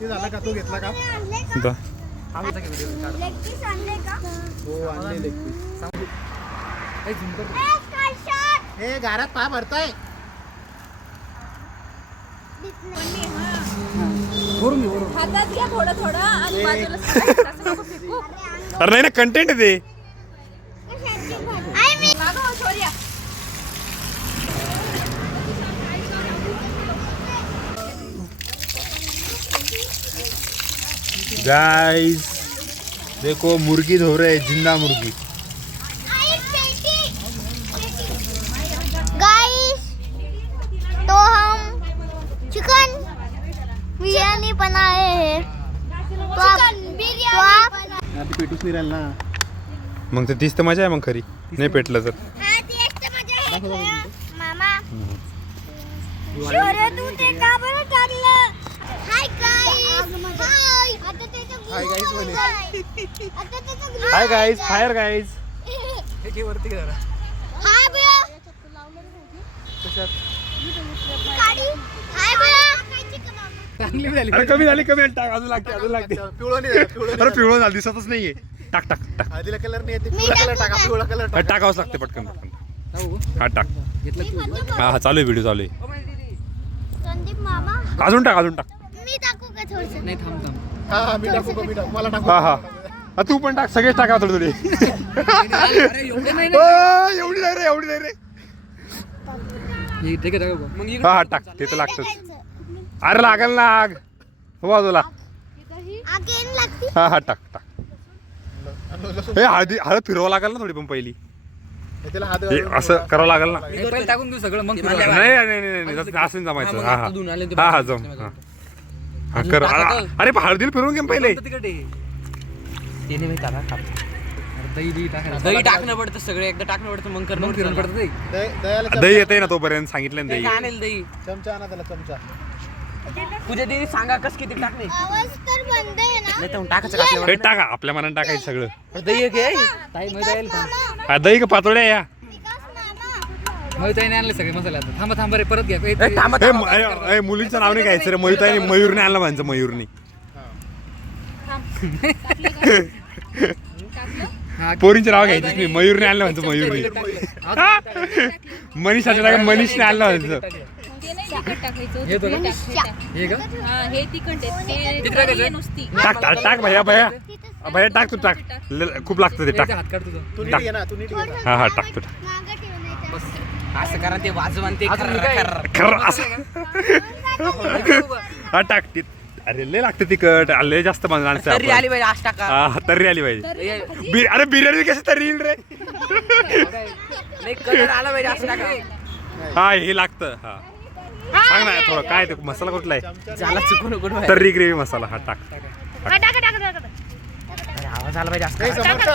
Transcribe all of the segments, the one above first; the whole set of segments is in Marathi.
ते झालं का? तो घेतला का? इथं. हे घरात पाय भरताय. हातात घ्या थोडं थोडं आणि बाजूला सोडा. असं नको फेकू. अरे नाही ना कंटेंट आहे ते. मागं हो, शौर्या. गाइस देखो मुर्गी धो रहे हैं, जिंदा मुर्गी. गाइस तो हम चिकन बिरयानी बनाए हैं. तो आप पेटूच नाही राहिला ना. मग ते तीच तर मजा आहे मग खरी. नाही पेटलं तर मामा शौर्य तू ते का बरं टाकलं? Hi guys. हाय. आता त्याचं हाय गाईस म्हणे. आता त्याचं glue hi guys, fire guys. हे घे वरती जरा. हाय भैया. गाडी. हाय भैया. चांगली झाली. अरे कमी झाली, कमी टाक. अजून लागते, अजून लागते. पिवळं नाही झालं, पिवळं नाही अरे झालं. पिवळं झालं, दिसतच नाहीये. टाक टाक टाक. हळदीला कलर नाही येते. पिवळा कलर टाका, पिवळा कलर हा, टाका. टाकावंच लागते पटकन पटकन. हा टाक. हा हा चालू आहे, व्हिडिओ चालू आहे. संदीप मामा अजून टाक, अजून टाक. मी टाकू का थोडंसं? नाही थांब थांब. हा मी टाकू का? मी टाकू. मला टाकू. हा हा हा, तू पण टाक. सगळेच टाका थोडी थोडी. एवढे नाही एवढी नाही रे, एवढी नाही रे. हा हा टाक, ते तर लागतच. अरे लागल लाग हो बाजूला. अगेन लागते. हा हा टाक टाक. हे हळद फिरवावं लागेल ना थोडी पण पहिली. त्याला हात हे असं करावं लागेल ना. पहिले टाकून देऊ सगळं मग नाही नाही नाही नाही, असं जमायचं. हा हा हा हा जम. हा हा कर. अरे पण हळदीला फिरवून घे पहिले. दही टाकणं पडतं सगळं एकदा टाकणं पडतं मग करणं पडतं दह्याला दही येते ना तोपर्यंत सांगितलं ना दही. आणेल दही चमचा आणा त्याला चमचा. तुझ्या दही सांगा कस किती टाकणे आवाज तर बंद आहे ना. नाही तर टाकायचं आपल्याला हे टाका, आपल्या मनाने टाकायचं सगळं. दही आहे की हा, दही का पातोड्या या. मुलींचं नाव नाही घ्यायचं रे. मयुताईने मयूरने आणलं म्हणायचं. मयूरने पोरींचं नाव घ्यायचं नाही. मयूरने आणलं म्हणायचं. मयूरने. मनीषाच्या जागा मनीषने आणलं म्हणायचं. ते नाही तिखट टाकायचं. हे तिखट आहे. ते दही नुसती. टाक टाक टाक भैया भैया भैया टाक तू टाक. खूप लागतं ते. टाक तू नीट घे ना, तू नीट घे ना. हा हा टाक तू टाक. मागं ठेवून येतं. असं करा ते वाजवण ते खरं असं. हा टाक ते. अरे लय लागतं तिखट. लय जास्त माणसं तरी आपण. आली पाहिजे आज टाका हा तर्री आली पाहिजे. अरे बिर्याणी कशी तर्री येईल रे. नाही कलर आला पाहिजे असं टाका हा हे लागतं. हा सांग ना थोडं काय ते मसाला कुठला आहे. झाला चुकून नको तर्री ग्रेव्ही मसाला. हा टाक. आवाज आला पाहिजे असं हे करा. चमचा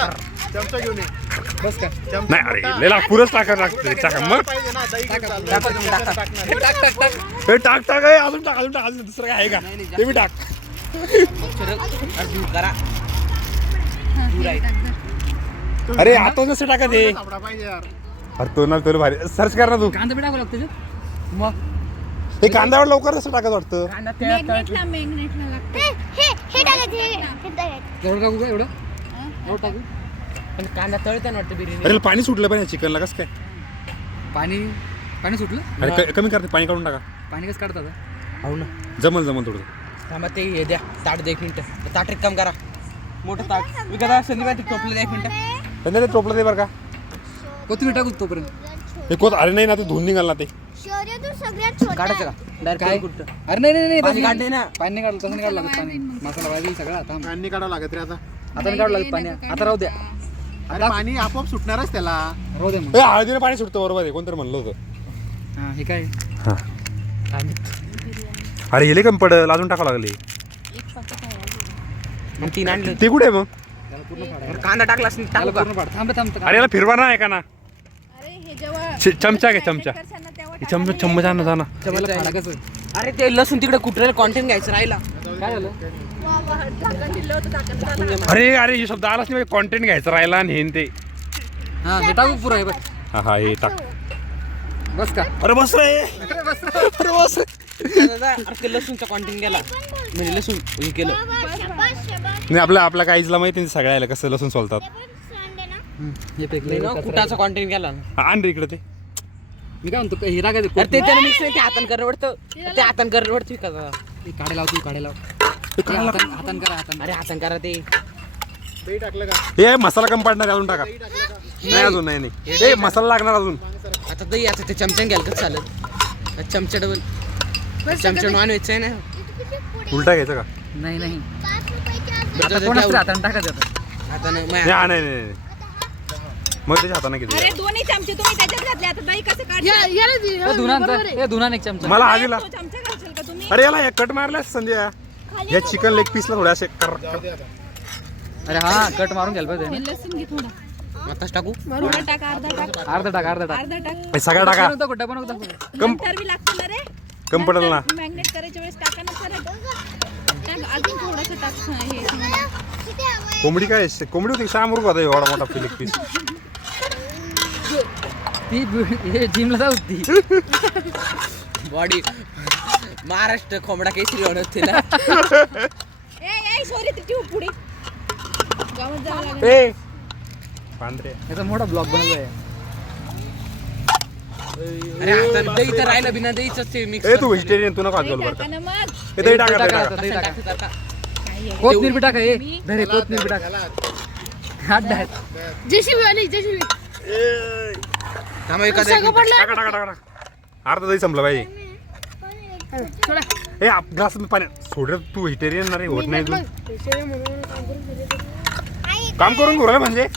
चमचा घेऊन ये. बस का? चमचा. नाही अरे लय लाग पुरंच टाकायला लागतं. टाका मग. पाहिजे ना, दही घेऊन चाललं. टाका तुम्ही, टाका. टाकणार. हे टाक टाक. हे अजून टाक, अजून टाक. अजून दुसरं काय आहे का ते मी टाक. दूर करा दूर आहे अरे आता नसं टाका ते. सापडा पाहिजे यार. अरे तो ना तो भारी सर्च कर ना तू. मग हे कांद्यावर लवकर असं टाकत वाटतं. मॅग्नेटला लागतं. हे टाकायचं. हे टाकायचं. पण कांदा तळताना वाटतं बिर्याणी अरे पाणी सुटलं पण चिकनला कसं काय. पाणी सुटलं. अरे कमी करते पाणी काढून टाका. पाणी कसं काढतात? हो ना जमल जमल थोडं. थांबा ते हे द्या ताट द्या 1 मिनिट ताट एक काम करा मोठं ताट मी कदा संदीप टोपलं द्या 1 मिनिट त्यांना ते टोपलं दे बरं का. कोथिंबीर टाकू तोपर्यंत. हे कोत. अरे नाही ना ते धुवून निघाल ना ते. शौर्य तू सगळ्यात छोटा काढायचं आहे. का डायरेक्ट काय? कुठं अरे नाही पाणी काढले ना पाणी नाही काढलं. तसं नाही काढलं लागत पाणी. मसाला वाजवी सगळा. थांब. पाणी काढावं लागत रे आता. आता नाही काढलं लागत पाणी. आता राहू द्या. अरे पाणी आपोआप सुटणारच त्याला. राहू द्या मग. हे हळदीने पाणी सुटतं बरोबर आहे. कोणतरी म्हणलं होतं. हा हे काय? अरे हे कमी पडल. अजून टाकावं लागले. मग 3 आणलं ते कुठे आहे मग. त्याला पूर्ण फाडायला. कांदा टाकला असं त्याला टाकू का पूर्ण फाड. थांब थांब. अरे याला फिरवा ना ऐका ना. अरे हे जेव्हा चमचा घे चमचा. करशाल ना तेव्हा हे चमचा चम्मच आणा जा ना. चपाला फाडा कसं? अरे ते लसूण तिकडे कुठे कॉन्टेंट घ्यायचं राहिला काय झालं? झाकण दिलं होतं झाकण. अरे अरे हे शब्द आलाच नाही. कॉन्टेंट घ्यायचं राहिला आणि हे न ते. हा हे टाकू पुरं आहे बघ. हा हा हे टाक. बस का अरे बस रे अरे बस. दादा अरे ते लसूणचा कॉन्टेंट गेला म्हणजे लसूण हे केलं. नाही आपल्या काहीचला माहिती नाही सगळ्याला कसं लसूण सोलतात. हे फेकलं नाही ना, कुटाचा कॉन्टेंट गेला ना. आण रे इकडे ते. मी काय म्हणतो हिरा काय अरे ते त्याला मिक्स नाही, ते हातान करणं पडतं. ते हातान करणं पडतं का दादा? काढे लाव तू काढे लाव हातान करा हातान. अरे हातान करा ते. दही टाकलं का? हे मसाला कम पडणार अजून टाका. नाही अजून नाही नाही ए मसाला लागणार अजून. आता दही आता ते चमच्यान घ्याल कसं चालत? चमचा डबल चमचा नॉन व्हेज आहे ना. उलटा घ्यायचा का? नाही नाही आता आता कोणाच हातान टाकायचं आता. हाताने नाही हा, नाही नाही नाही. मग त्याच्या हाताने घेतो. अरे दोन्ही चमचे तुम्ही त्याच्यात घातले आता दही कसं काढणार? ए, धुनांचा ए धुनान एक चमचा. मला हा दिला. तो चमचा घालशील का तुम्ही? अरे याला कट मारलास संजय. या चिकन लेग पीसला थोडे असे कर. अरे हा कट मारून घ्यायला पाहिजे. हे लसूण घे थोडं. आताच टाकू. थोडं टाक, अर्धा टाक. अर्धा टाक अर्धा टाक. अर्धा टाक. हे सगळा टाका. डबा नको दाखवू. नंतर बी लागतं ना रे. कम पडेल ना. मॅग्नेट करायच्या वेळेस टाका ना सरळ. टाक, अजून थोडंसं टाक हे. कोंबडी काय कोंबडी होती 6 रुपये होता एवढा मोठा लेग पीस. ती हे जिमला जाऊ ती. बॉडी महाराष्ट्र कोंबडा केसरी होत तिला. ए सॉरी ती ठेव पुढे. गावात जावं लागेल. ए पांढरे याचा मोठा ब्लॉग बनवलाय. अरे आता दही तर राहिलं बिना दहीच ते मिक्स. ए तू व्हेजिटेरियन तू नको खात दही बरं टाका का. ना मग. ए दही टाका दही टाका, टाका. दही टाका. काय आहे? कोथमीर बी टाका ए धरे कोथमीर बी टाका. हात डाळ. थांबा एका टाका टाका टाका. अर्धा दही संपला पाहिजे. ए ग्लास पाणी सोड रे, तू व्हेजिटेरियन ना रे होत नाही तू. काम करून घेऊ म्हणजे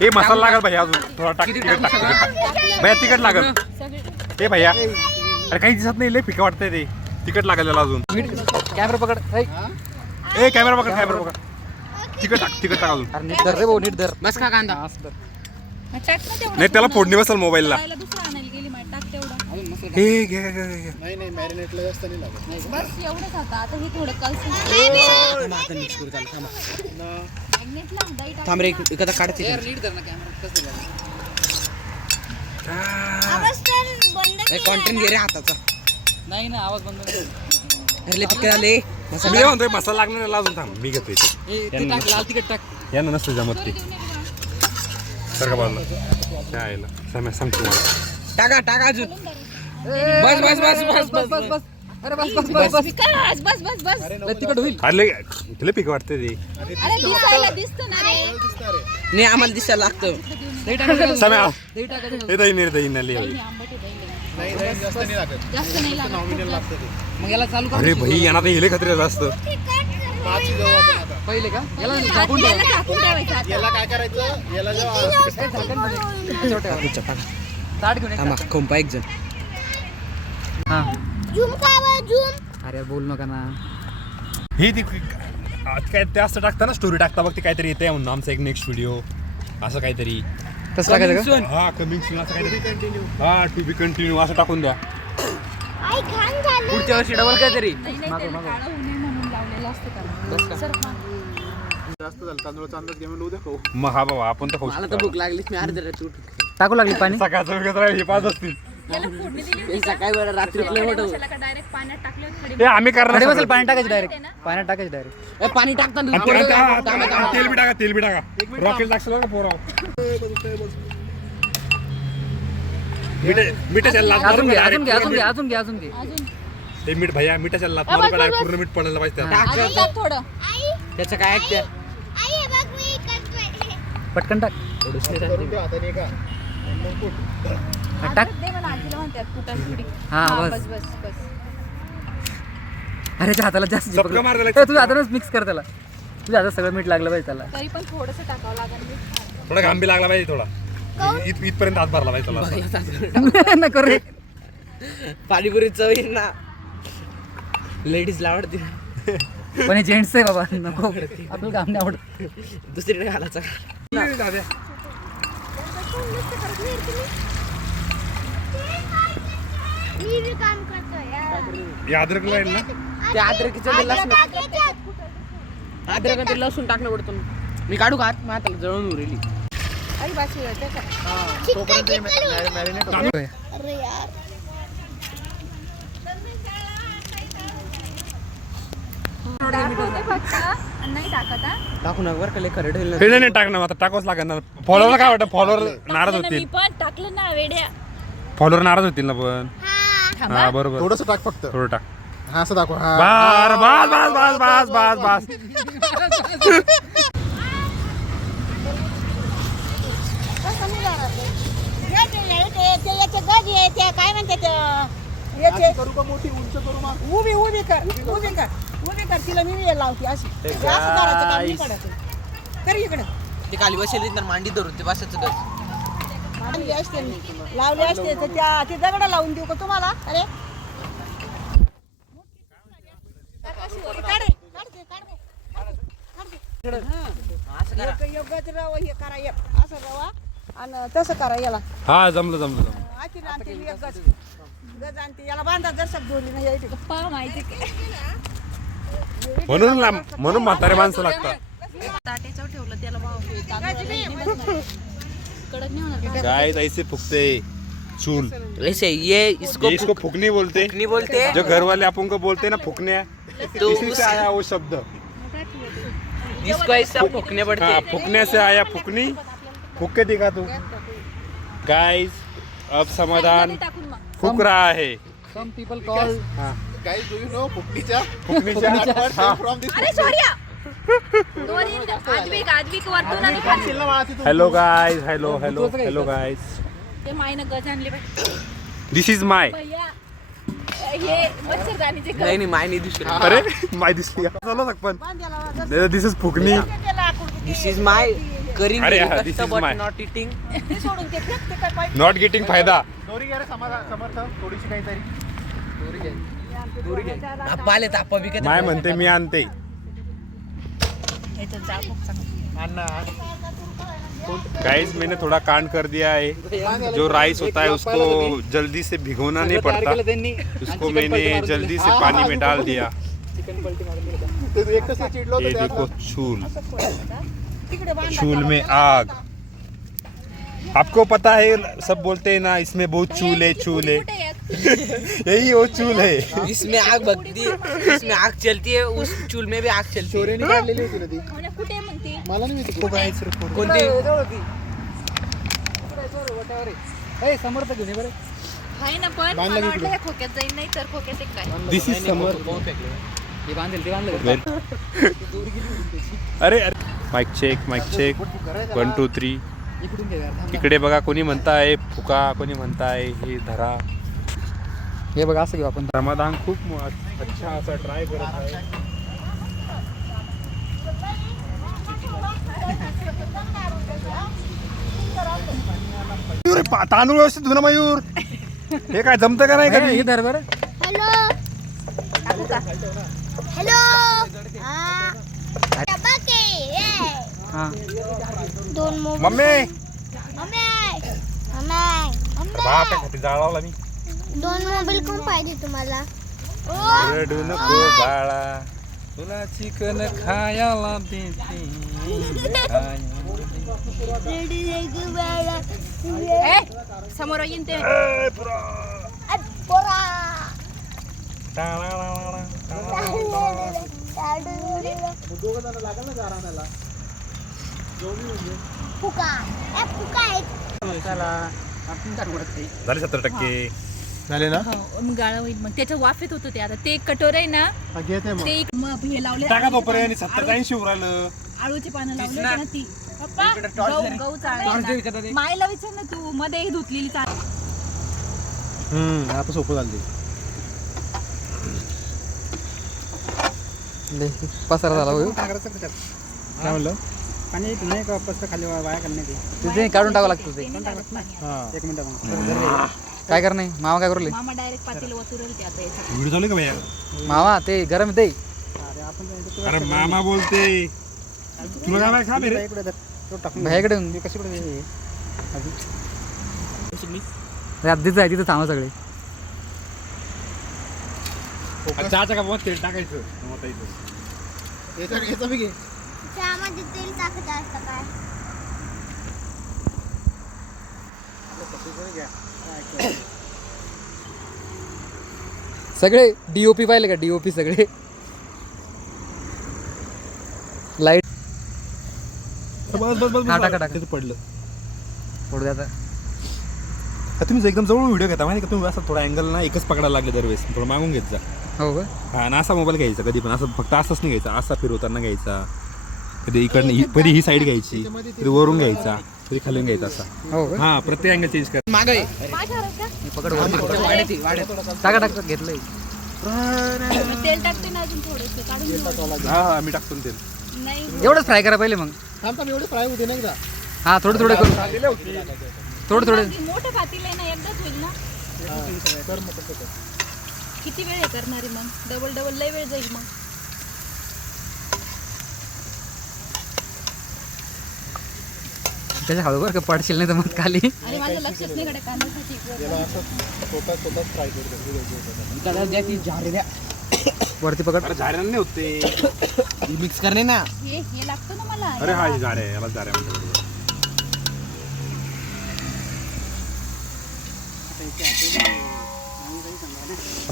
ए मसाला लागल भैया अजून थोडा टाक. तिखट टाक भैया तिखट लागल. ए भैया अरे काही दिसत नाही लय फिका वाटतंय ते. तिखट लागल त्याला अजून. कॅमेरा पकड. ऐ, ए कॅमेरा पकड कॅमेरा पकड. तिखट टाक अजून. अरे नीट धर रे भाऊ नीट धर. बस का कांदा. हा, असं धर. टाक ना तेवढं. नाही त्याला फोडणी बसल मोबाईलला. खायला दुसरं आणायला गेली माहिती. टाक तेवढं. हे घे घे घे घे. नाही मॅरिनेटला जास्त नाही लागत. बस एवढंच आता हे थोडं कलसून. मिक्स करू चालू थांबा. मॅग्नेट लाव, दही टाक. थांब रे एखादा काढते. यार नीट धर ना कॅमेरा. कसं झालं? कॉन्टेंट घे रे हाताचा. नाही ना आवाज बंद कर. अरे तिकडे आले मी म्हणतोय मसाला लागणार त्याला अजून थांब मी घेतोय ते. ए ते टाक लाल तिखट टाक. यानं नसतं जमत ते. सर का बाजूला काय आलं सांग सांग तुम्हाला. टाका टाका अजून. बस बस बस बस बस बस बस. अरे बस बस बस बस. विकास, बस बस बस. लय तिखट होईल. अरे तुला पीक वाटते ते. अरे दिसायला दिसतं ना रे. नाही आम्हाला दिसायला लागतं. दही टाकायचं. सम्या दही टाकायचं. हे दही नाही दही नाही लय. आंबट आहे दही. नाही जास्त नाही लागत. जास्त नाही लागत. नॉमिनल लागतं ते. मग याला चालू कर. अरे भाई यांना ते हिले खतरे असतं. पाच जाऊ आपण आता. पहिले का याला झाकून ठेव. याला झाकून ठेवायचं आता. याला काय करायचं? याला जेव्हा ताट घेऊन ये. थांबा खोंपा एक जण. हा झूम खावा झूम. अरे बोल नका ना. ही ती काय ते असं टाकता ना स्टोरी टाकता बघ ते काहीतरी येते म्हणून आमचा एक नेक्स्ट व्हिडिओ असं काहीतरी. कसं टाकायचं का? हा कमिंग सून असं काहीतरी. हा टू बी कंटिन्यू असं टाकून द्या. आई घाण झाली. पुढच्या वर्षी डबल काहीतरी. नाही त्याला काळं होऊ नये म्हणून लावलेलं असतं त्याला. सर, हा. जास्त झालं तांदूळाचा अंदाज घेऊन उद्या खाऊ. मग हा बाबा आपण तर खाऊ मला तर भूक लागली मी अर्ध्या रात्री उठलो. टाकू लागली पाणी. सकाळचं वगैरे हे पाच असतील. याला फोडणी दिली हे सकाळी बरं रात्री उठले मोठं. मसाला का डायरेक्ट पाण्यात टाकलं खडी. हे आम्ही खडे करणार मसाला पाण्यात टाकायचं डायरेक्ट. पाण्यात टाकायचं डायरेक्ट. पाणी टाकताना तेल बी टाका तेल बी टाका. रॉकेल टाकशील का पोरा. मिठाच्या लात मारू अजून का घे अजून घे direct? अजून घे अजून घे अजून घे. अजून ते मीठ भैया मिठाच्या लात मारू का direct? पूर्ण मीठ पडायला पाहिजे त्याला. अजून टाक थोडं. आई त्याचं काय ऐकते. आई हे बघ मी करतोय. पटकन टाक. करून ठेव हाताने का. मग कुठ. टाक. दे मला आजीला म्हणतात कुठं थोडी. हा, बस. बस बस बस. अरे त्या हाताला जास्त चपका चिपकलं. मार त्याला, ए, तुझ्या हातानंच मिक्स कर त्याला. तुझ्या हातात सगळं मीठ लागलं पाहिजे त्याला. तरी पण थोडंसं टाकावं लागेल मी. थोडा घाम बी लागला पाहिजे थोडा. इथपर्यंत हात भरला पाहिजे त्याला. नको रे. पाणीपुरी चव येईल ना. लेडीज आवडते. पण हे जेंट्स आहे बाबा नको आपलं काम नाही आवडत. दुसरीकडे घालायचा. मी भी काम करतोय यार. हे अद्रक लाईल ना. ते अद्रकीचं लसूण अद्रक ते लसूण टाकणं पडतो ना. मी काढू का हात? मग हाताला जळून उरेली. तोपर्यंत मॅरिनेट होतं. अरे यार नाही टाकत हा? टाकू नका बरं का लय खरं ठेवलं हे नाही टाक ना आता टाकावंच लागेल ना. फॉलोअरला काय वाटतं फॉलोअर नाराज टाकलं ना मी होतील. पण टाकलं ना वेड्या. फॉलोअर नाराज होतील ना पण. थांबा. हा बरोबर थोडंसं टाक फक्त. थोडं टाक. हा असं दाखव. हा. बार बस बस बस बस बस बस. काय म्हणते अशी करू का मोठी उंच करू मग? उभी कर तिला मी लावते अशी असं करायचं काम नाही करायचं. कर इकडं ते खाली बसेल तर मांडी धरून ते बसायचं गज. लावली असते मी लावली असते तर त्या ते दगड लावून देऊ का तुम्हाला? अरे योग्यच रवा हे करा एक असं रवा आणि तसं करा याला हा जमलं जमलं जमलं. आखी आणते मी एक गज गज आणते याला बांधा जर दोरी नाही यायची पप्पा माहिती म्हणून म्हातारे माणसं लागतात. ताटेच्यावर ठेवलं त्याला वाव कडक नाही होणार. गाइस ऐसे फुकते चूल. ऐसे ये इसको इसको फुकनी बोलते. फुकनी बोलते. जो घर वाले अपन को बोलते हैं ना फुकने, तो इसी से आया वो शब्द. इसको ऐसा फुकने पड़ते. हाँ फुकने से आया फुकनी. फुक के दिखा तू. गाइस अब समाधान टाकून मग फुक रहा है. Some people call Guys, do you know फुकणीच्या हाँ. from this अरे सॉरी आदविक वरतून आणि खाली. असेल ना माती तू. Hello guys hello hello hello guys. ते मायनं गज आणले बाई. This is my. भैया हे मच्छरदाणीचे नाही नाही माय नाही दिसत. अरे माय दिसली का? चला पण दिस इज फुकनी. दिस इज माय करीन अरे हा, this is but my. Not eating. सोडून ते फेकते काय पाहिजे नॉट गेटिंग फायदा. दोरी घ्या रे समर्थ थोडीशी काहीतरी. आप्पा आले तर आप्पा विकत. माय म्हणते मी आणते. आण ना. गाइस मैंने थोड़ा कांड कर दिया है. जो राइस होता है उसको जल्दी से भिगोना नहीं पड़ता. उसको मैंने जल्दी से पानी में डाल दिया. ते तू एकटंच हे चिडलो ये होतं देखो त्यात. चूल. चूल में आग. आपको पता है सब बोलते हैं ना इसमें बहुत चूल है चूल है. यही वो चूल है. इसमें आग भगती इसमें आग चलती है उस चूल में भी आग चलती है. चोरीने काढलेली होती ना ती. म्हणे कुठे म्हणते मला नाही माहिती. कोणती समर्थ घेऊन ये बरं. आहे ना पण बांधलं मला की वाटलं हे खोक्यात जाईल नाही तर खोक्यात एक काय. दिस इज समर. ते बांधेल अरे अरे माइक चेक 1 2 3. इकडून घे यार. इकडे बघा कोणी म्हणताय फुका कोणी म्हणताय हे धरा. हे बघा असं घेऊ आपण. समाधान खूप अच्छा असा ट्राय करत आहे. मयूर, तांदूळ व्यवस्थित धुना मयूर. हे काय जमतं का नाही हे कधी. धर बरं. हॅलो हॅलो हा डबा के ये हा दोन मोबाईल मम्मी मम्मी मम्मी बाप मम्मी रे जाळावला मी. दोन मोबाईल कोण पाहिजे तुम्हाला रडू नको बाळा तुला चिकन खायला देते. रेडी रे बाळा ए, समोर येईन ते. पोरा फुका ए फुका आहे झाले 70%. झाले ना. मग गाळा होईल मग त्याच्या वाफेत होतं ते. आता ते एक कटोर आहे ना हा, घेते मग. ते एक मग हे लावले टाका तोपर्यंत 70-80 उरायलं. आळूची पानं लावले ना ती. पप्पा गहू चालायचा. मायला विचार ना तू मध्ये धुतलेली चाल. आता सोपं झालं ते. पसारा झाला होईल. काय म्हणलं. पाणी नाही का पसरा खाली वाया करणे ते काढून टाकावं लागतं ते. हा. एक मिनिट काय कर नाही मामा काय करू. मामा डायरेक्ट पातेल वतुरल ते आता याच्यात. व्हिडिओ चालू का भैया. मामा ते गरम ते. अरे मामा बोलते तुला काय खा रे. भैयाकडे अगदीच आहे तिथं थांबा सगळे. चहाच्या कपात तेल टाकायचं. याचा बी घे. चहामध्ये तेल टाकायचं असतं काय सगळे डीओपी पाहिले का डीओपी सगळे लाईट बस बस बस हा, टाका, टाका. तिथं पडलं. थोडं द्या आता. तुम्ही एकदम जवळ व्हिडिओ घेता माहिती का तुम्ही, असं थोडा अँगल ना एकच पकडायला लागले दरवेळेस, थोडं मागून घेत जा. हो का हा आणि असा मोबाईल घ्यायचा कधी पण, असं फक्त असंच नाही घ्यायचा, असा फिरवताना घ्यायचा, कधी इकडनं कधी ही साईड घ्यायची, कधी वरून घ्यायचा, कधी खालून घ्यायचा असा. हो का हा प्रत्येक अँगल चेंज कर. मागं ये. पकड वरती. वाड्याची वाड्यात. टाका टाका घेतलंय. तेल टाकते ना अजून थोडेसे काढून घेऊ. हा हा मी टाकतो ना तेल. नाही एवढंच फ्राय करा पहिले मग. एवढे फ्राय होते नाही का? हा थोडं थोडं करू. थोडं थोडं. मोठं पातील आहे ना, एकदाच होईल ना. किती वेळ हे करणार आहे मग? डबल डबल लय वेळ जाईल मग. त्याच्या हळूवर का पडशील नाही तर मग खाली. आणि माझं लक्षच नाही कडे कांद्यासाठी. त्याला द्या ती झारे द्या. वरती पकड. अरे झाऱ्याला नाही होते, मिक्स करणे ना. हे लागतं ना मला. अरे हा ही झाडे याला झाड्या म्हणतात.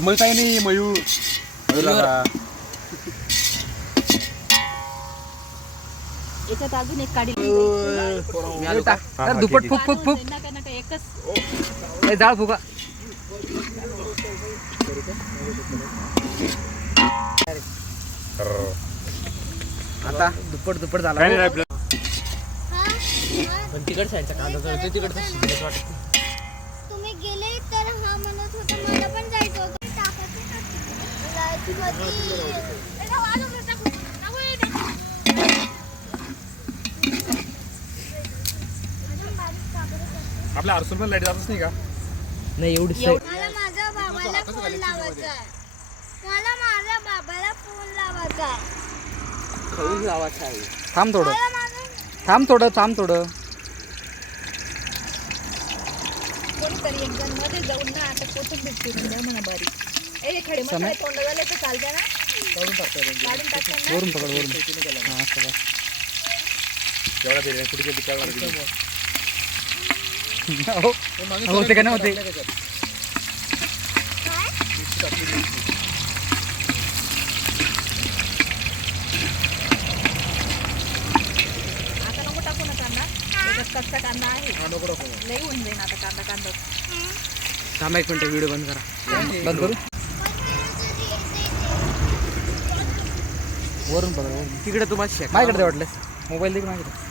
मयूर काही नाही मयूर याच्यात अजून एक काढी टाक. अरे दुप्पट फुक फुक फुक. नका नका एकच. ए, जाळ फुका. आता दुप्पट दुप्पट झाला. काही नाही आपलं. पण तिकड साईडचा कांदा जळतो, तिकडचा शिजलेच वाटत. तुम्ही गेले तर हा म्हणत होता मला पण जायचं होतं. टाकायचं का? जायचं होती. एका वाजवलं टाकू. टाकू हे टाकू. अजून बारीक कापडं टाकू. आपल्या आरसूल पण लाईट जातच नाही का? नाही एवढी मला माझ्या बाबाला फोन लावायचा आहे. मला माझ्या बाबाला फोन लावायचा आहे. खाऊन लावायचं आहे. थांब थोडं. मला माझं थांब थोडं. कोणीतरी एक जण मध्ये जाऊन ना आता कोथिंबीर चिरून द्या म्हणा बारीक. ए खडे मसाले तोंड झाले तर चालते ना. काढून टाकताना वरून पकड वरून. हा असं बस. एवढा तरी कुठे कधी कळणार हो होते का नव्हते. आता नको टाकू ना कांदा. त्याच्यात कच्चा कांदा आहे. लई होऊन जाईल आता कांदा. थांबा एक मिनिट, व्हिडिओ बंद करा. बंद करू. वरून पकड वरून. तिकडे तुम्हाला शेक माझ्याकडे वाटलं मोबाईल दे माझ्याकडे.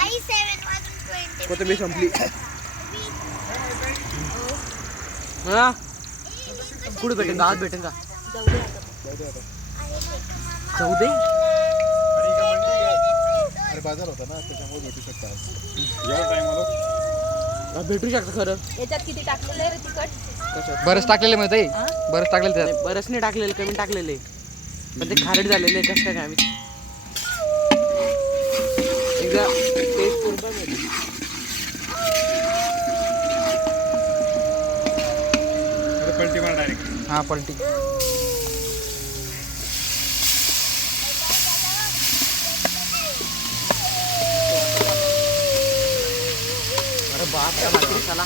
आई 7 वाजून 20. कोथिंबीर संपली. हा कुठे भेटेन का? आज भेटेन का? जाऊ दे. अरे बाजार होता ना त्याच्यामुळे भेटू शकतात. भेटू शकतं खरं. याच्यात किती टाकलेलं आहे रे तिखट? बरंच टाकलेलं माहिती बरंच टाकलेलं त्यात. नाही, बरंच नाही टाकलेलं, कमी टाकलेलं आहे. पण ते खारट झालेलं आहे. कसं काय आम्ही एकदा टेस्ट करून बघ. पलटी मार डायरेक्ट. हा पलटी. अरे बाप रे, चला.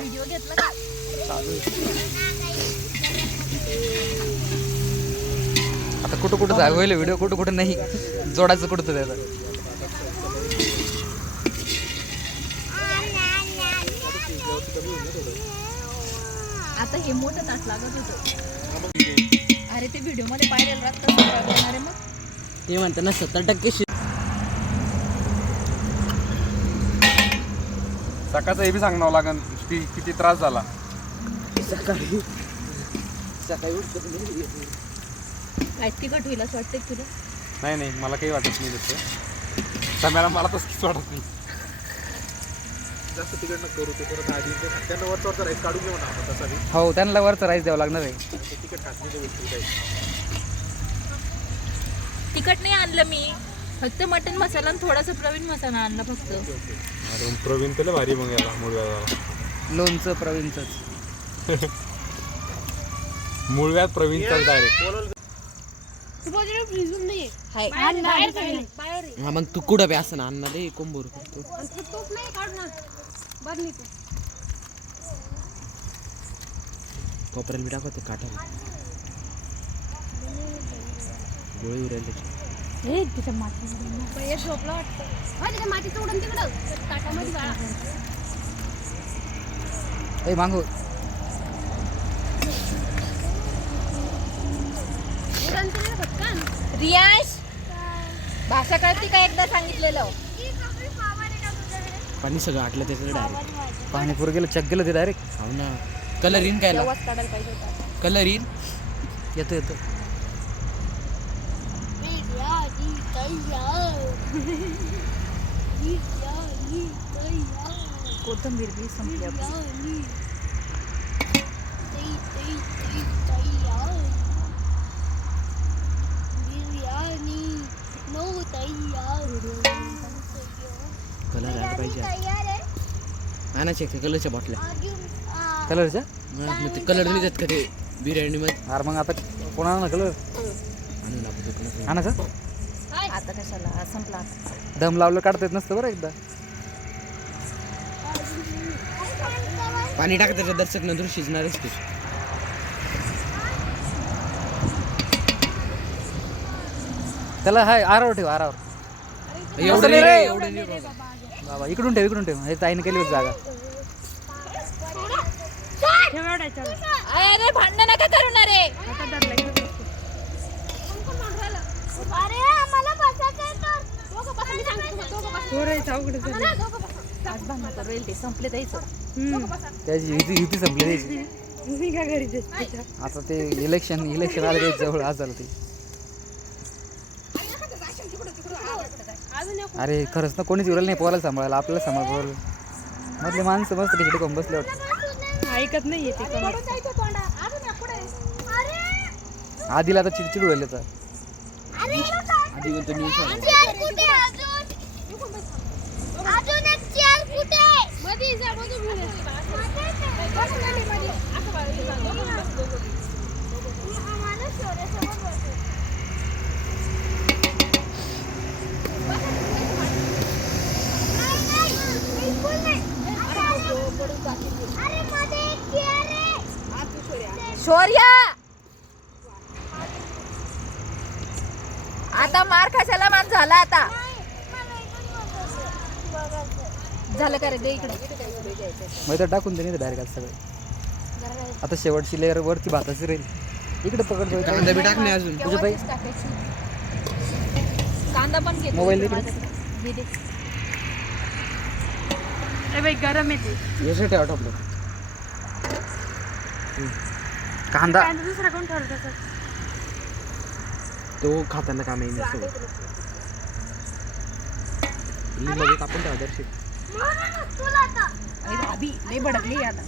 व्हिडिओ घेतला का? आता कुठं जाय होईल व्हिडिओ, कुठं नाही जोडायचं कुठं त्याचं. आता हे मोठं ताट लागत होतं. अरे ते व्हिडिओ मध्ये पाहिलेलं रक्त होणार आहे मग. ते म्हणतात ना 70% सकाळचं हे बी सांगणार लागेल किती त्रास झाला. सकाळी काय तिखट होईल असं वाटतंय तुला? नाही मला काही वाटत नाही तसं. समयाला मला तसंच वाटत नाही. जास्त तिकड न करू ते परत आधी त्यांना वरचा राईस काढून घेऊ ना आपण तसा बी. हो त्यांना वरचं राईस द्यावं लागणार आहे. तिकट खात नाही ते वस्तू काही. तिखट नाही आणलं मी. फक्त मटन मसाला आणि थोडासा प्रवीण मसाला आणला फक्त. अरे प्रवीण त्याला भारी मग याला मूळव्याला लोणचं प्रवीणचंच. मूळव्यात प्रवीणचाच डायरेक्ट. हा मग तू कुठं बी असं ना अण्णा रे कोंबूर करतो. कोपऱ्याला बी टाकतो काठाला गोळी उरायला. ए मागो. रियाश भाषा कळती का? एकदा सांगितलेलं. पाणी सगळं आटलं त्याचं डायरेक्ट. पाणीपुरी गेलं चक गेलं ते डायरेक्ट. हो ना. कलर येईन काय तेव्हाच काढायला पाहिजे होता. कलर येईन. येतो येतो. कोथिंबीर बी संपली आपली. कलर आला पाहिजे. आणायचे का कलरच्या बाटल्या? कलरच्या मग ते कलर नाही देत का ते बिर्याणी मध्ये? अरे मग आता कोणाला ना कलर आणून आपण दुकानात. आणा का? आता कशाला संपला आता. दम लावलं काढता येत नसतं बरं एकदा. पाणी टाक त्याच्या दर्शक नंतर शिजणारच ते. त्याला हाय आरावर ठेव आरावर. एवढं नाही रे, एवढं नाही रे. बाबा इकडून ठेव इकडून ठेव. हे ताईने केली होती जागा. अरे भांडण नका करू ना रे. अरे आम्हाला बसायचं आज भांडण करू येईल ते संपले जायचं. त्याची युती संपली त्याची. आता ते इलेक्शन आले ते जवळ आज झालं ते. अरे खरंच ना कोणीच उरलं नाही पोराला सांभाळायला. आपल्याला सांभाळ. मधले माणसं मस्त खिचडी खाऊन बसले वाटतं. ऐकत नाही येते. आधीला आता चिडचिड व्हायला तर. आधी बोलतो न्यूज अजून एक चेअर कुठे? शौर्या आता मार कशाला मान झाला आता. झालं का रे? दे इकडे. मग तर टाकून दे नाही डायरेक्ट आज सगळं. आता शेवटची लेअर वरची भाताची राहील. इकडे पकडतो. कांदा बी टाकणे अजून. तुझं ताई कांदा पण घे. मोबाईल दे. गरम येते. याचं ठेवा टोपलं. कांदा दुसरा कोण ठरवतो? तो खाताना काम येईल सोबत. मध्ये कापून ठेवा दर्शक. भाभी लई भडकली आता.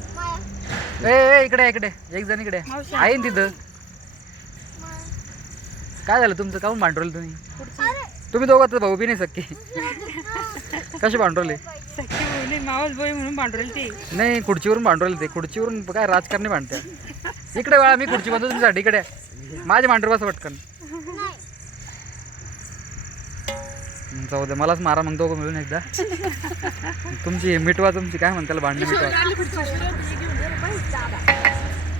ए इकडे इकडे एक जण इकडे आहे ना तिथं. काय झालं तुमचं? काहून भांडवलं तुम्ही? तुम्ही दोघं तर भाऊ बी नाही सक्के. कसे भांडवले? मावस बोई म्हणून भांडवल ते. नाही खुर्चीवरून भांडवले ते. खुर्चीवरून काय राजकारणी भांडत्या. इकडे वेळा मी खुर्ची बांधतो तुमच्यासाठी. इकडे माझे भांडवर बस पटकन. जाऊ दे मलाच मारा मग दोघं मिळून एकदा. तुमची मिटवा तुमची काय म्हणताल भांडण मिटवा.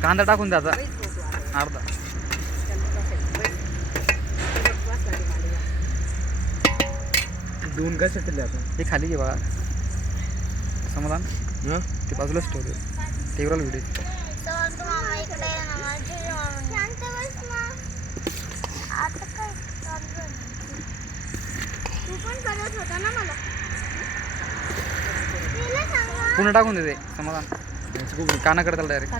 कांदा टाकून द्याचा अर्धा. दोन काय सेटल आता. हे खाली घे बघा. समाधान ते बाजूलाच ठेवले. टीव्हीला व्हिडिओ. पुन्हा टाकून देते समाधान. काना करताल डायरेक्ट.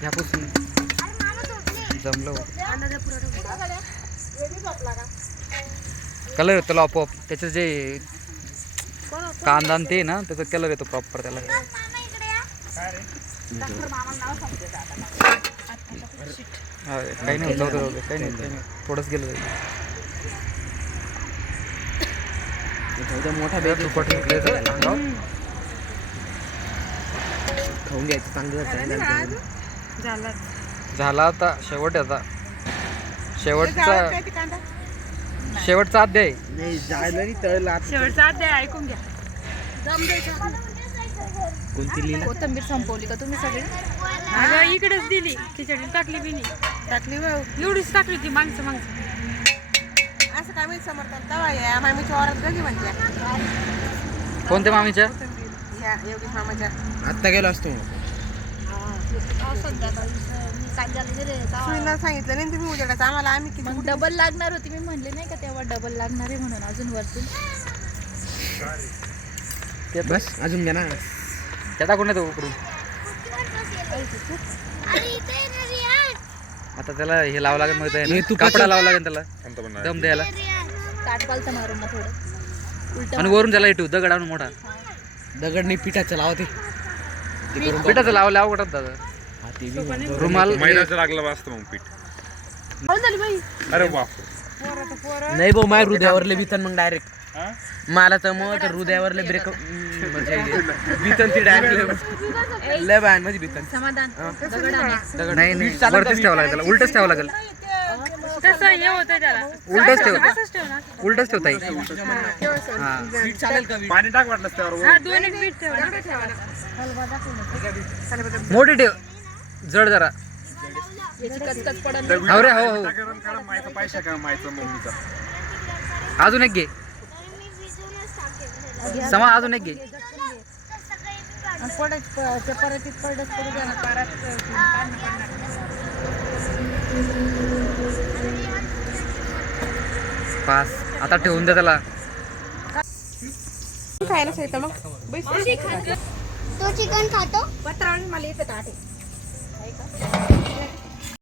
घ्या पुसून. जमलं. कलर येतो त्याला आपोआप. त्याचं जे कांदा आणि ते ना त्याचा कलर येतो प्रॉपर त्याला. मामा इकडे या. हा, काही नाही होत, जाऊ दे, काही नाही थोडंच गेलं जाईल. मोठा तू पटकन खायचं. खाऊन घ्यायचं चांगलं. झाला आता शेवट आहे. आता शेवटचा काय ते कांदा शेवटचा अध्याय. नाही जायला नाही तळला. शेवटचा अध्याय ऐकून घ्या. कोणती लिहिला? कोथिंबीर संपवली का तुम्ही सगळे? अगं इकडेच दिली, खिचडी टाकली बी नाही. टाकली एवढीच टाकली ती माणसं. असं काय माहिती समर्थन तवा या मामीच्या वारात कधी म्हणते कोणत्या मामीच्या? या एवढीच मामाच्या. आत्ता गेलो असतो. सुईला सांगितलं नाही तुम्ही उजेडाचं आम्हाला. आम्ही किती मग डबल लागणार होती, मी म्हणले नाही का तेव्हा डबल लागणार आहे म्हणून अजून वरतून. बस अजून घ्या ना. त्या टाकून येतो उकडून. अरे इथे ये ना रियाज. आता त्याला हे लावावं लागेल. मग हे ते तुपाचं- कपडा लावावं लागेल त्याला दम द्यायला. रियाज. ताट पालतं मारून ना थोडं उलट. आणि वरून त्याला इटू दगड आणून मोठा. दगडनी पिठाचं लावा ते. पिठाचं लावलं अवघडात दादा. हा, ते बी म्हणतो. रुमाल मैदाचं लागलं असतं मग पीठ. अरे बाप. नाही भाऊ माझ्या हृदयावरले भीतन मग डायरेक्ट. मला तर मग हृदयावरले ब्रेक म्हणजे भीतन ती डायरेक्ट लय बाय म्हणजे भीतन. समाधान दगड आणायचं. नाही नाही वरतीच ठेवावं लागेल त्याला. उलटच ठेवावं लागेल. तसं हे होतं त्याला. उलटच ठेवता येईल. हा पीठ चालेल का? पाणी टाक वाटलं त्यावर. हा 2 एक बीट ठेवा. मोठी ठेव. जड जरा. याची कचकच पडन. हो रे हो हो. माहिती पैसा का माहिती मम्मीचा. अजून एक घे. मी भिजूनच टाकेल. समा अजून एक घे. तसं काही मी काढ- पडत ते परत पडत करू द्या ना. पास. आता ठेवून दे त्याला. खायला येतं मग. तो चिकन खातो. पत्रावणी मला येतं ताटे.